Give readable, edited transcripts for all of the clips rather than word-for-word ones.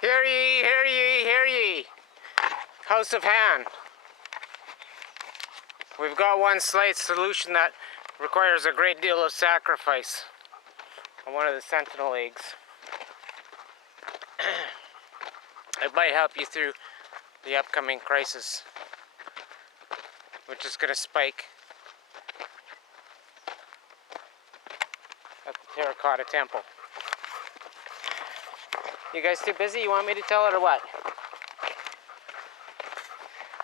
Hear ye, hear ye, hear ye. House of Han. We've got one slight solution that requires a great deal of sacrifice on one of the sentinel eggs. It might help you through the upcoming crisis, which is going to spike at the Terracotta Temple. You guys too busy? You want me to tell it or what?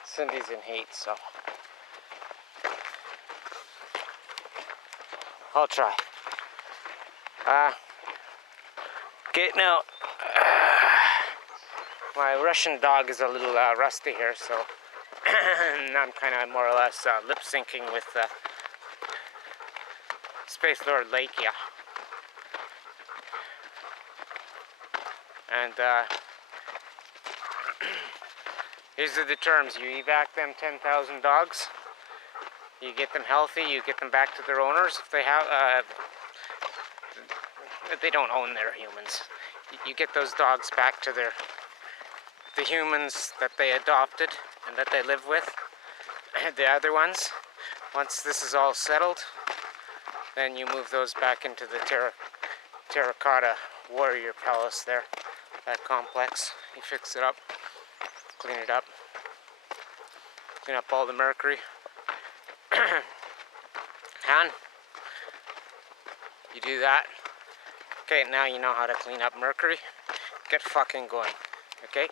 Cindy's in hate, so I'll try. Getting out. My Russian dog is a little rusty here, so I'm kind of more or less lip syncing with Space Lord Lakia. And these are the terms. You evac them 10,000 dogs. You get them healthy. You get them back to their owners. If they have, they don't own their humans. You get those dogs back to the humans that they adopted and that they live with. The other ones, once this is all settled, then you move those back into the Terracotta Warrior Palace there. That complex. You fix it up, clean it up, clean up all the mercury. Han, you do that. Okay, now you know how to clean up mercury. Get fucking going, okay?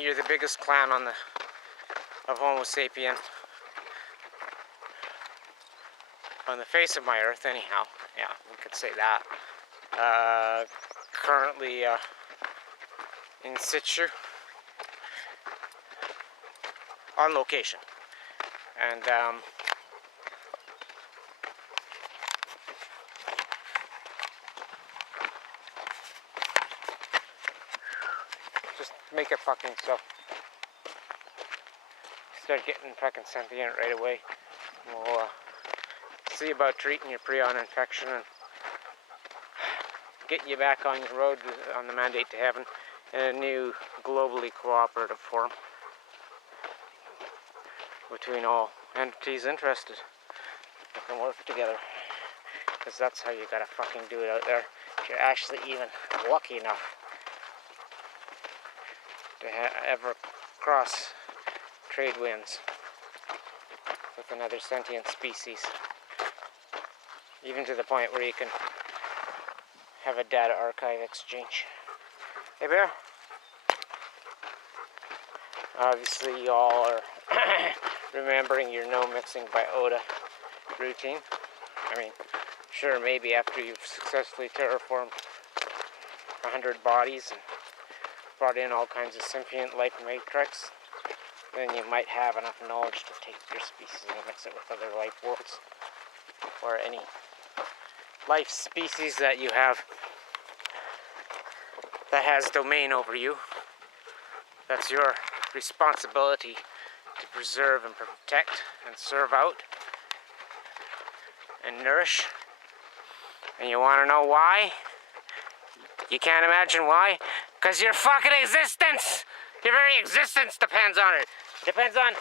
You're the biggest clan of Homo sapien on the face of my earth, anyhow. Yeah, we could say that. Currently in situ, on location, and just make it fucking so. Start getting fucking sentient right away. We'll see about treating your prion infection and getting you back on your road on the mandate to heaven in a new globally cooperative forum between all entities interested that can work together, because that's how you gotta fucking do it out there if you're actually even lucky enough to ever cross trade winds with another sentient species, even to the point where you can have a data archive exchange. Hey Bear? Obviously you all are remembering your no mixing biota routine. I mean, sure, maybe after you've successfully terraformed 100 bodies and brought in all kinds of sentient life matrix, then you might have enough knowledge to take your species and mix it with other life worlds, or any life species that you have that has domain over you. That's your responsibility to preserve and protect and serve out and nourish. And you want to know why? You can't imagine why? Because your fucking existence, your very existence depends on it. Depends on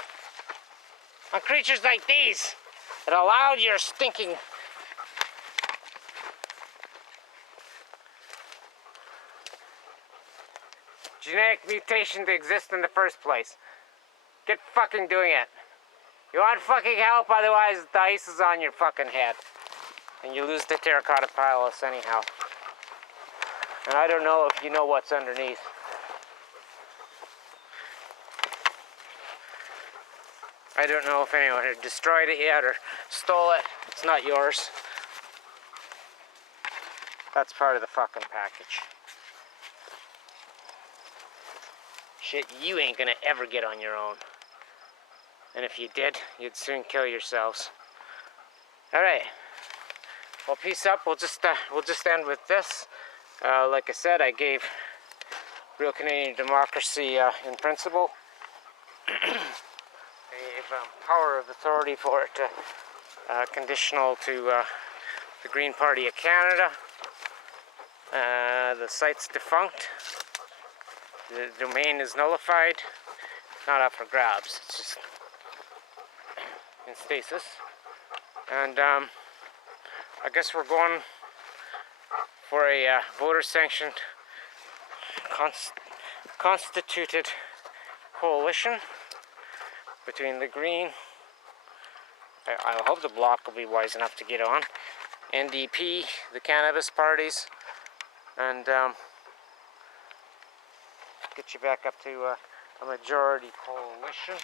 creatures like these that allowed your stinking genetic mutation to exist in the first place. Get fucking doing it. You want fucking help, otherwise the ice is on your fucking head. And you lose the Terracotta Palace anyhow. And I don't know if you know what's underneath. I don't know if anyone had destroyed it yet or stole it. It's not yours. That's part of the fucking package. Shit you ain't gonna ever get on your own. And if you did, you'd soon kill yourselves. Alright. Well, peace up. We'll just end with this. Like I said, I gave Real Canadian Democracy in principle a power of authority for it to conditional to the Green Party of Canada. The site's defunct. The domain is nullified, not up for grabs. It's just in stasis. And I guess we're going for a voter-sanctioned, constituted coalition between the Green, I hope the Bloc will be wise enough to get on, NDP, the cannabis parties, and get you back up to a majority coalition.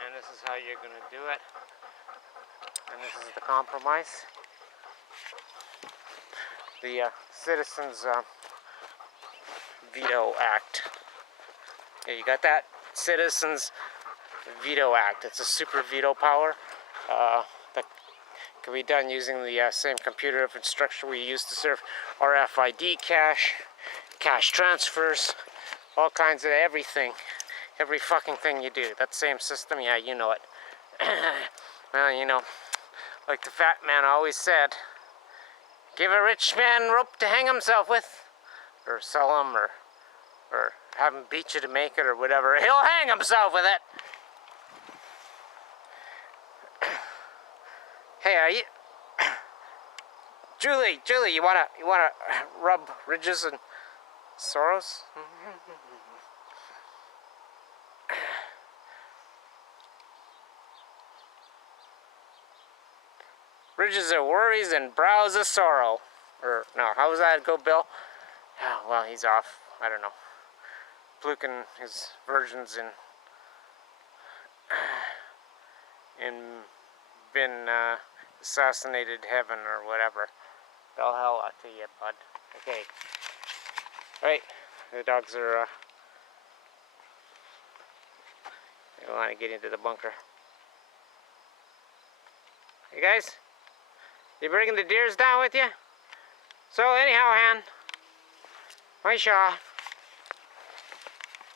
And this is how you're going to do it. And this is the compromise. The Citizens Veto Act. Yeah, you got that? Citizens Veto Act. It's a super veto power that can be done using the same computer infrastructure we use to serve RFID cash transfers, all kinds of everything. Every fucking thing you do. That same system, yeah, you know it. Well, you know, like the fat man always said, give a rich man rope to hang himself with, or sell him, or have him beat you to make it, or whatever. He'll hang himself with it. Hey, are you... Julie, you wanna rub ridges and sorrows? Ridges of worries and brows of sorrow. Or, no, how was that go, Bill? Oh, well, he's off. I don't know. Pluking his virgins in been assassinated heaven or whatever. Bell hell to you, bud. Okay. Right. The dogs are, they don't want to get into the bunker. Hey guys? You bringing the deers down with you? So anyhow, Han. Hi, Shaw.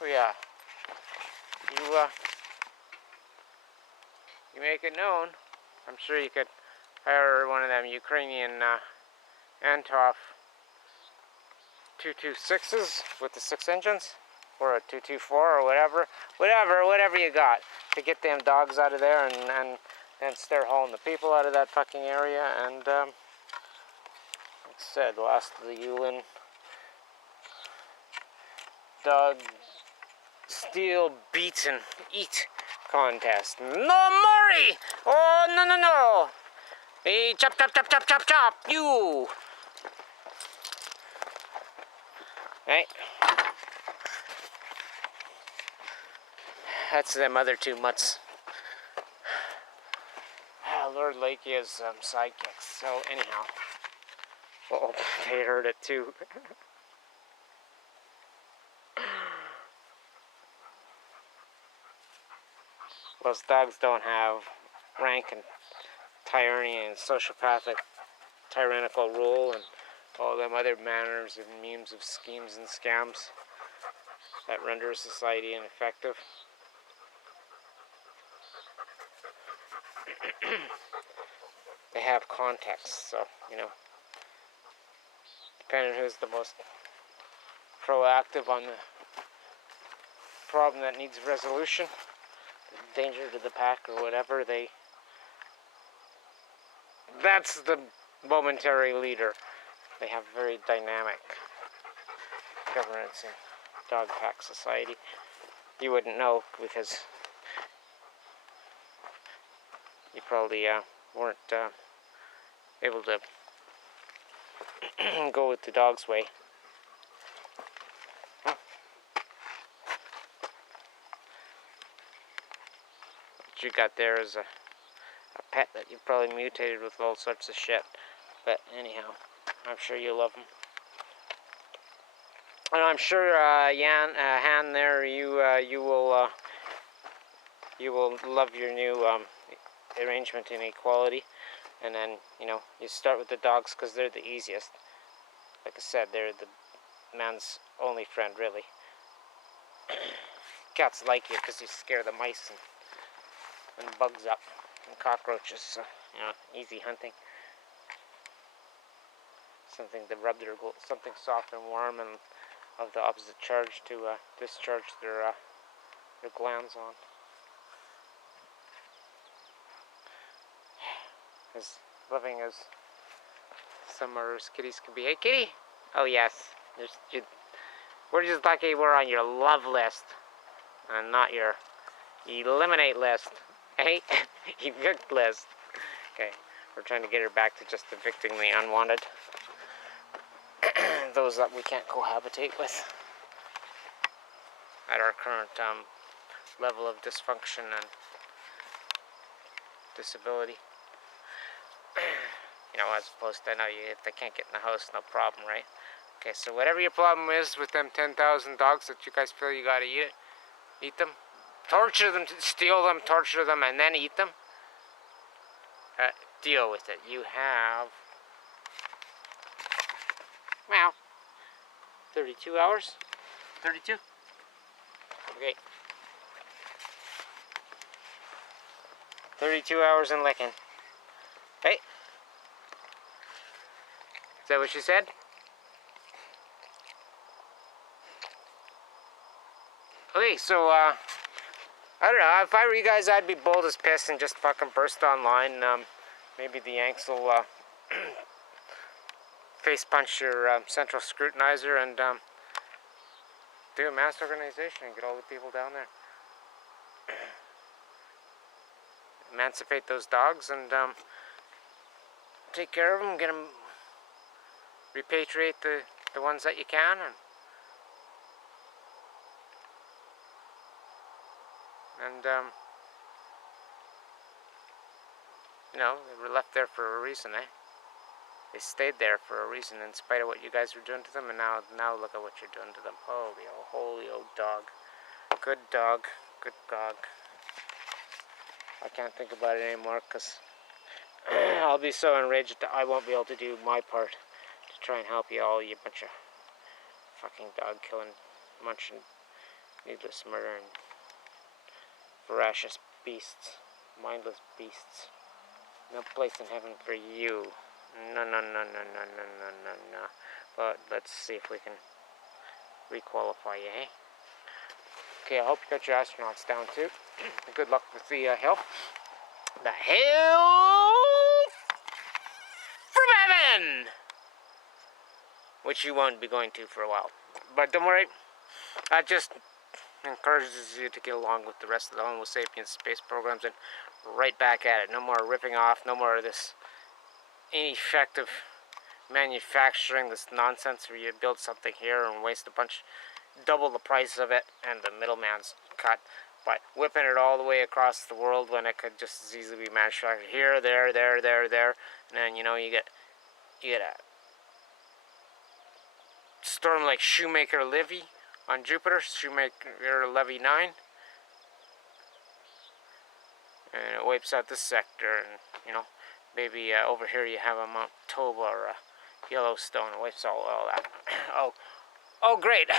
Oh yeah. You make it known. I'm sure you could hire one of them Ukrainian Antov 226s with the 6 engines, or a 224 or whatever you got to get them dogs out of there and start hauling the people out of that fucking area. And like I said, the last of the Yulin dog steel beat and eat contest. No, Murray! Oh, no. Hey, chop, you! Right? That's them other 2 mutts. Lord Lakeia's sidekicks. So, anyhow. Uh-oh, they heard it too. Those dogs don't have rank and tyranny and sociopathic tyrannical rule and all them other manners and memes of schemes and scams that render society ineffective. They have context, so, you know, depending on who's the most proactive on the problem that needs resolution, the danger to the pack or whatever, that's the momentary leader. They have very dynamic governance in dog pack society. You wouldn't know because you probably weren't able to go with the dog's way. Huh? What you got there is a pet that you probably mutated with all sorts of shit. But anyhow, I'm sure you love him. And I'm sure, Han, there, you will love your new arrangement in equality. And then, you know, you start with the dogs because they're the easiest. Like I said, they're the man's only friend, really. Cats like you because you scare the mice and bugs up and cockroaches. So, you know, easy hunting. Something to rub their, something soft and warm and of the opposite charge to discharge their glands on. As loving as summer's kitties can be. Hey, kitty! Oh, yes. We're just lucky we're on your love list and not your eliminate list. Hey, evict list. Okay, we're trying to get her back to just evicting the unwanted. Those that we can't cohabitate with at our current level of dysfunction and disability. You know, as opposed to, if they can't get in the house, no problem, right? Okay, so whatever your problem is with them 10,000 dogs that you guys feel you gotta eat them, torture them, steal them, torture them, and then eat them, deal with it. You have, well, 32 hours? 32? Okay. 32 hours in licking. Hey? Is that what you said? Okay, so, I don't know, if I were you guys, I'd be bold as piss and just fucking burst online. Maybe the Yanks will, face punch your, central scrutinizer and, do a mass organization and get all the people down there. Emancipate those dogs and, take care of them, get them, repatriate the ones that you can, and you know, they were left there for a reason, eh? They stayed there for a reason in spite of what you guys were doing to them, and now look at what you're doing to them. Holy old dog. Good dog. Good dog. I can't think about it anymore, because I'll be so enraged that I won't be able to do my part to try and help you all, you bunch of fucking dog killing, munching, needless murder, and voracious beasts, mindless beasts. No place in heaven for you. No. But let's see if we can requalify you, eh? Okay, I hope you got your astronauts down too. Good luck with the help. The help from heaven! Which you won't be going to for a while. But don't worry, that just encourages you to get along with the rest of the Homo sapiens space programs and right back at it. No more ripping off, no more of this ineffective manufacturing, this nonsense where you build something here and waste a bunch, double the price of it, and the middleman's cut by whipping it all the way across the world when it could just as easily be manufactured here, there, and then, you know, you get a storm like Shoemaker Levy on Jupiter, Shoemaker Levy 9, and it wipes out this sector, and, you know, maybe over here you have a Mount Toba or a Yellowstone, it wipes all that. Oh great,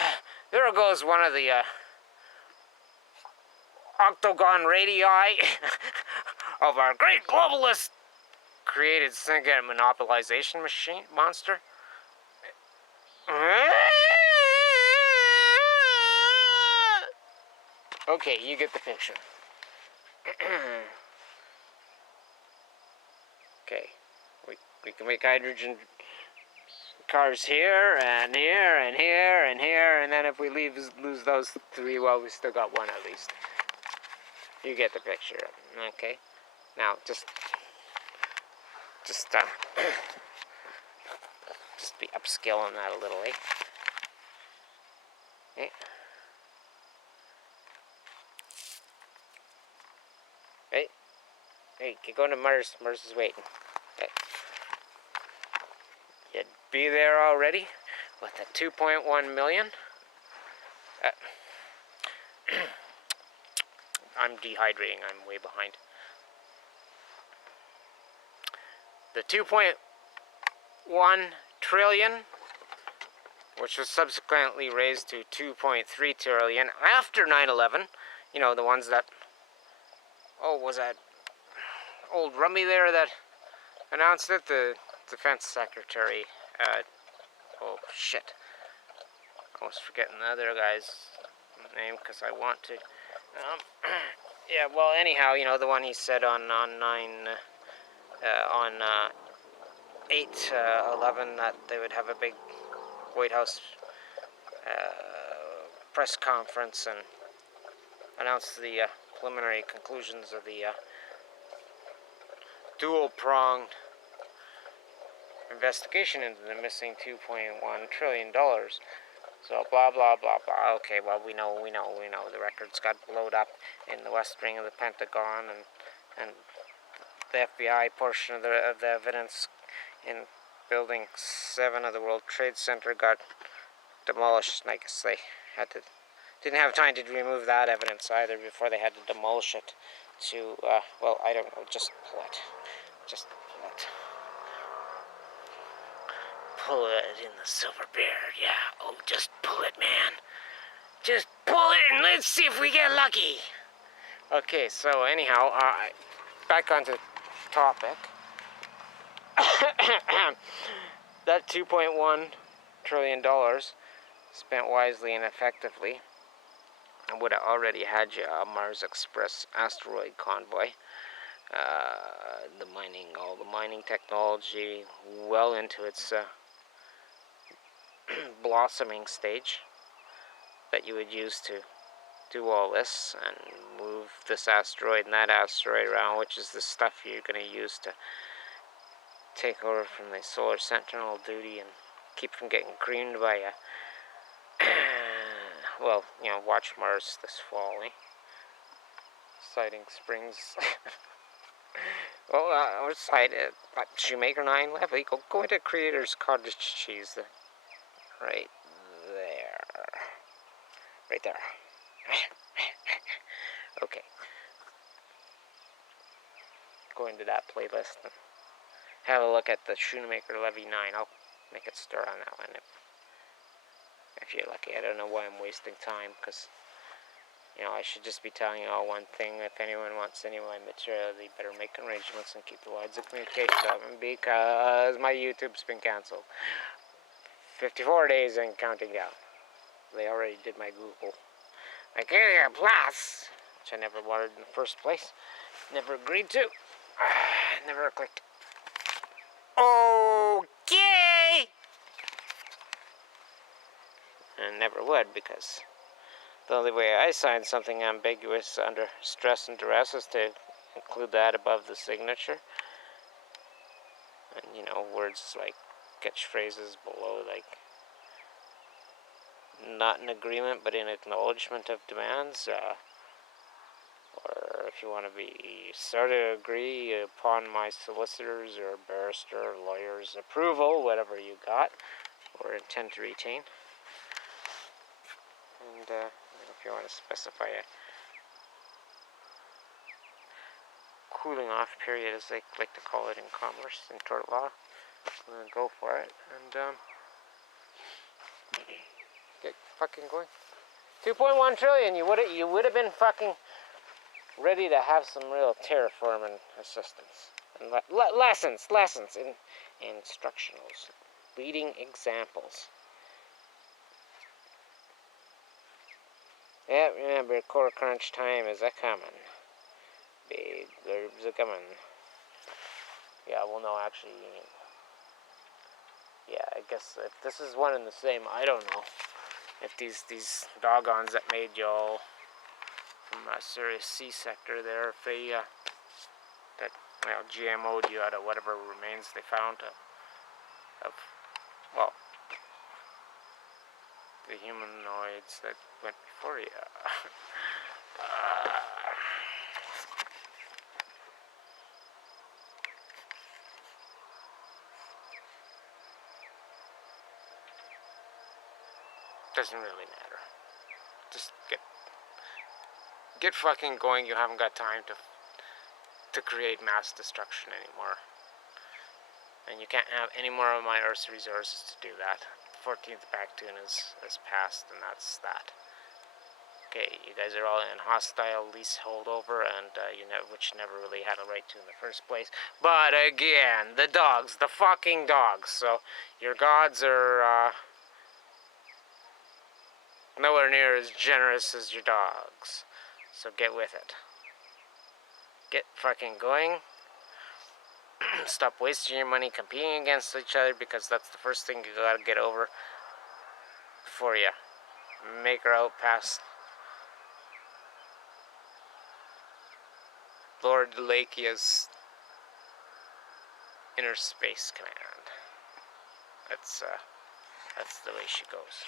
there goes one of the octagon radii of our great globalist created syndicate monopolization machine monster. Okay, you get the picture. Okay, we can make hydrogen cars here, and here, and here, and here, and then if we lose those three, well, we still got one at least. You get the picture. Okay, now just be upscale on that a little, eh? Okay. Hey, get going to Mars. Mars is waiting. Okay. You'd be there already with the 2.1 million. I'm dehydrating. I'm way behind. The 2.1 trillion, which was subsequently raised to 2.3 trillion after 9/11. You know, the ones that, was that old Rummy there that announced it? The defense secretary. almost forgetting the other guy's name because I want to. Yeah, well, anyhow, you know, the one he said on 8/11 that they would have a big White House press conference and announce the preliminary conclusions of the dual-pronged investigation into the missing $2.1 trillion. So blah, blah, blah, blah. Okay, well, we know. The records got blowed up in the West Wing of the Pentagon, and the FBI portion of the evidence in Building 7 of the World Trade Center got demolished. And I guess they didn't have time to remove that evidence either before they had to demolish it to, well, I don't know, just pull it. Just pull it. Pull it in the silver beard, yeah. Oh, just pull it, man. Just pull it and let's see if we get lucky. Okay, so anyhow, back onto topic. That $2.1 trillion spent wisely and effectively would have already had you a Mars Express asteroid convoy. All the mining technology well into its blossoming stage that you would use to do all this and move this asteroid and that asteroid around, which is the stuff you're going to use to take over from the Solar Sentinel duty and keep from getting creamed by well, you know, watch Mars this fall, eh? Siding Springs. Well, Shoemaker 9 Levy, go into Creator's Cottage Cheese. Right there. Right there. Okay. Go into that playlist and have a look at the Shoemaker Levy 9. I'll make it start on that one if you're lucky. I don't know why I'm wasting time, because, you know, I should just be telling you all one thing. If anyone wants any of my material, they better make arrangements and keep the lines of communication open, because my YouTube's been canceled. 54 days and counting down. They already did my Google. My Career Plus, which I never wanted in the first place. Never agreed to. Never clicked. Okay! And never would, because the only way I sign something ambiguous under stress and duress is to include that above the signature. And, you know, words like catchphrases below, like not in agreement but in acknowledgement of demands, or if you want to be sort of agree upon my solicitor's or barrister or lawyer's approval, whatever you got or intend to retain. And if you want to specify a cooling off period, as they like to call it in commerce, in tort law, then go for it and get fucking going. 2.1 trillion. You would have been fucking ready to have some real terraforming assistance and lessons, instructionals, leading examples. Yeah, remember, core crunch time is a coming. Big verbs are coming. Yeah, well, no, actually, yeah, I guess if this is one and the same, I don't know. If these doggons that made y'all from Sirius C sector there, if they, that, well, GMO'd you out of whatever remains they found of, well, the humanoids that went before you. Doesn't really matter. Just get fucking going. You haven't got time to create mass destruction anymore. And you can't have any more of my Earth's resources to do that. 14th Baktun is passed, and that's that. Okay, you guys are all in hostile lease holdover, and which you never really had a right to in the first place. But again, the fucking dogs. So your gods are nowhere near as generous as your dogs. So get with it. Get fucking going. Stop wasting your money competing against each other, because that's the first thing you gotta get over before you make her out past Lord Lakia's inner space command. That's the way she goes.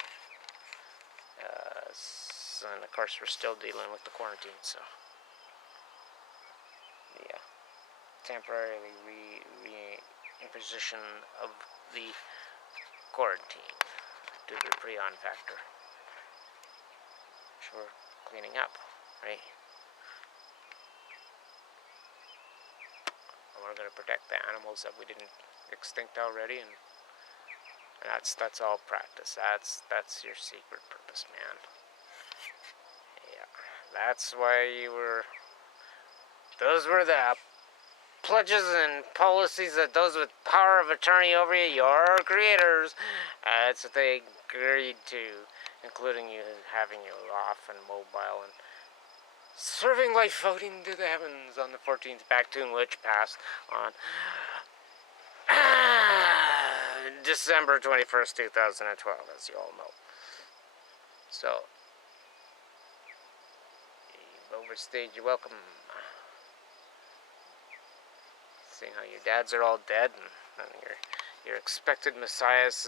And of course we're still dealing with the quarantine, so yeah, temporarily re-imposition of the quarantine due to the prion factor, which we're cleaning up, right? And we're gonna protect the animals that we didn't extinct already, and that's all practice. That's your secret purpose, man. Yeah, that's why those were the pledges and policies that those with power of attorney over you, your creators, that's what they agreed to, including you having you off and mobile and serving life out into the heavens on the 14th Baktun, which passed on December 21st, 2012, as you all know. So, you've overstayed your welcome. Seeing how your dads are all dead, and your expected messiahs,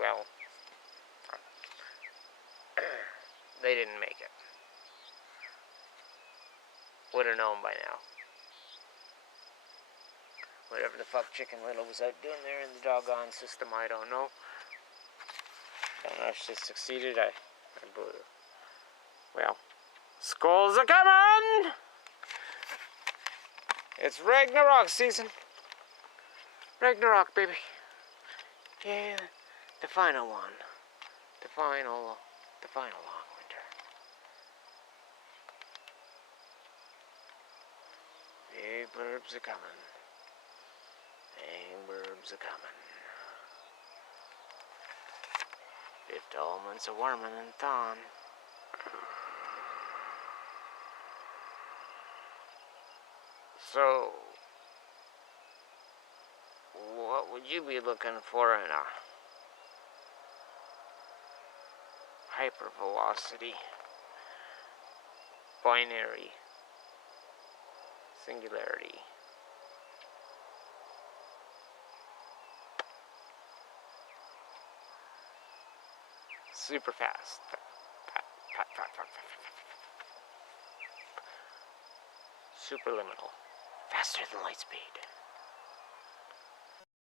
well, they didn't make it. Would have known by now. Whatever the fuck Chicken Little was out doing there in the doggone system, I don't know. Don't know if she succeeded. I believe. Well, skulls are coming! It's Ragnarok season. Ragnarok, baby. Yeah, the final one. The final long winter. Big burbs are coming. Big burbs are coming. 50 months of warming and thawing. So, what would you be looking for in a hypervelocity, binary, singularity? Super fast. Superliminal. Faster than light speed.